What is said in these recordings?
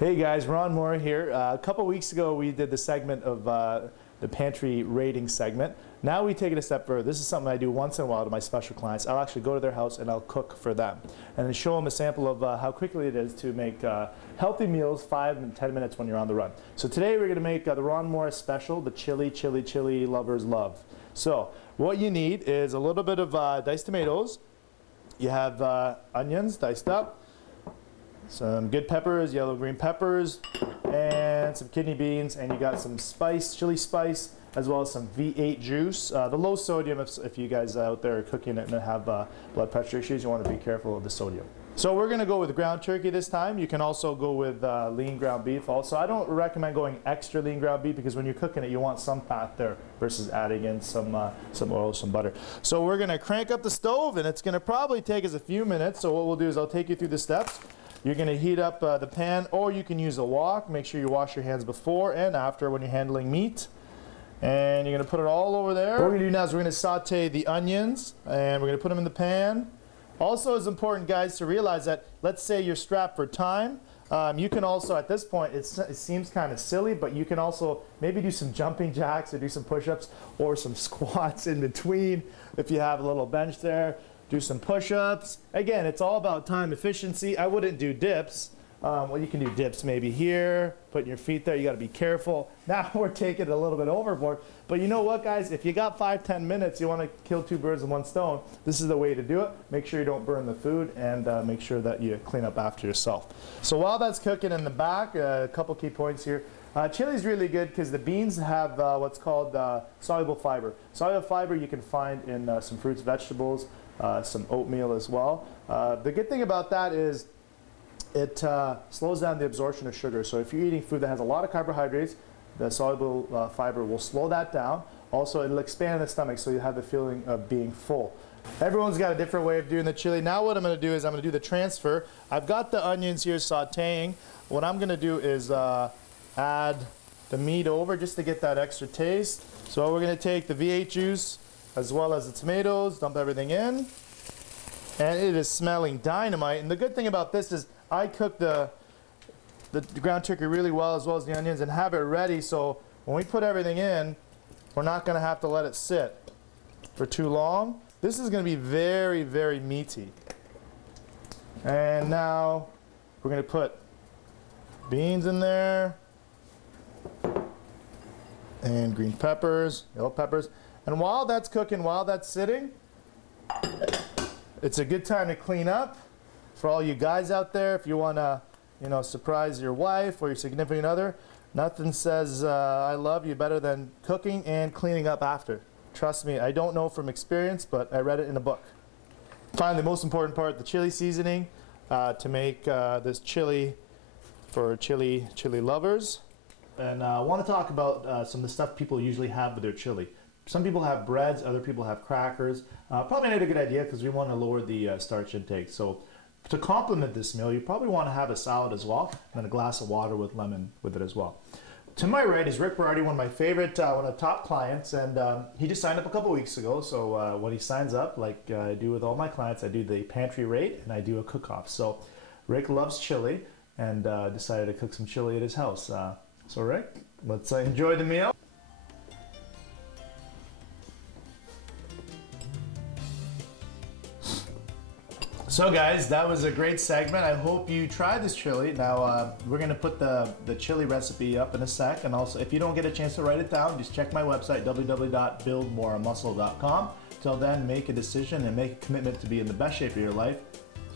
Hey guys, Ron Moore here. A couple weeks ago we did the segment of the pantry rating segment. Now we take it a step further. This is something I do once in a while to my special clients. I'll actually go to their house and I'll cook for them and then show them a sample of how quickly it is to make healthy meals, 5 and 10 minutes when you're on the run. So today we're going to make the Ron Moore special, the chili lovers love. So what you need is a little bit of diced tomatoes. You have onions diced up, some good peppers, yellow green peppers, and some kidney beans, and you got some spice, chili spice, as well as some V8 juice. The low sodium, if you guys out there are cooking it and have blood pressure issues, you want to be careful of the sodium. So we're going to go with ground turkey this time. You can also go with lean ground beef also. I don't recommend going extra lean ground beef because when you're cooking it, you want some fat there versus adding in some oil, some butter. So we're going to crank up the stove, and it's going to probably take us a few minutes. So what we'll do is I'll take you through the steps. You're going to heat up the pan, or you can use a wok. Make sure you wash your hands before and after when you're handling meat. And you're going to put it all over there. What we're going to do now is we're going to saute the onions, and we're going to put them in the pan. Also, it's important, guys, to realize that, let's say you're strapped for time. You can also, at this point, it seems kind of silly, but you can also maybe do some jumping jacks or do some push-ups or some squats in between if you have a little bench there. Do some push-ups. Again, it's all about time efficiency. I wouldn't do dips. Well, you can do dips maybe here, putting your feet there. You got to be careful. Now we're taking it a little bit overboard. But you know what, guys? If you got 5-10 minutes, you want to kill 2 birds with 1 stone, this is the way to do it. Make sure you don't burn the food, and make sure that you clean up after yourself. So while that's cooking in the back, a couple key points here. Chili is really good because the beans have what's called soluble fiber. Soluble fiber you can find in some fruits, vegetables, some oatmeal as well. The good thing about that is it slows down the absorption of sugar. So if you're eating food that has a lot of carbohydrates, the soluble fiber will slow that down. Also, it'll expand the stomach so you have the feeling of being full. Everyone's got a different way of doing the chili. Now what I'm going to do is I'm going to do the transfer. I've got the onions here sauteing. What I'm going to do is add the meat over just to get that extra taste. So we're going to take the V8 juice as well as the tomatoes, dump everything in, and it is smelling dynamite. And the good thing about this is I cook the ground turkey really well, as well as the onions, and have it ready, so when we put everything in, we're not going to have to let it sit for too long. This is going to be very, very meaty. And now we're going to put beans in there, and green peppers, yellow peppers. And while that's cooking, while that's sitting, it's a good time to clean up. For all you guys out there, if you want to, surprise your wife or your significant other, nothing says I love you better than cooking and cleaning up after. Trust me, I don't know from experience, but I read it in a book. Finally, the most important part, the chili seasoning to make this chili for chili lovers. And I want to talk about some of the stuff people usually have with their chili. Some people have breads, other people have crackers. Probably not a good idea because we want to lower the starch intake. So to complement this meal, you probably want to have a salad as well, and a glass of water with lemon with it as well. To my right is Rick Berardi, one of my favorite, one of the top clients, and he just signed up a couple weeks ago. So when he signs up, like I do with all my clients, I do the pantry rate and I do a cook-off. So Rick loves chili and decided to cook some chili at his house. So Rick, let's enjoy the meal. So guys, that was a great segment. I hope you tried this chili. Now we're going to put the chili recipe up in a sec, and also if you don't get a chance to write it down, just check my website www.buildmoremuscle.com. Till then, make a decision and make a commitment to be in the best shape of your life.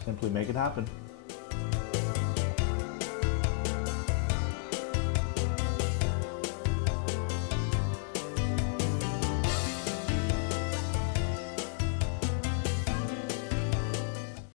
Simply make it happen.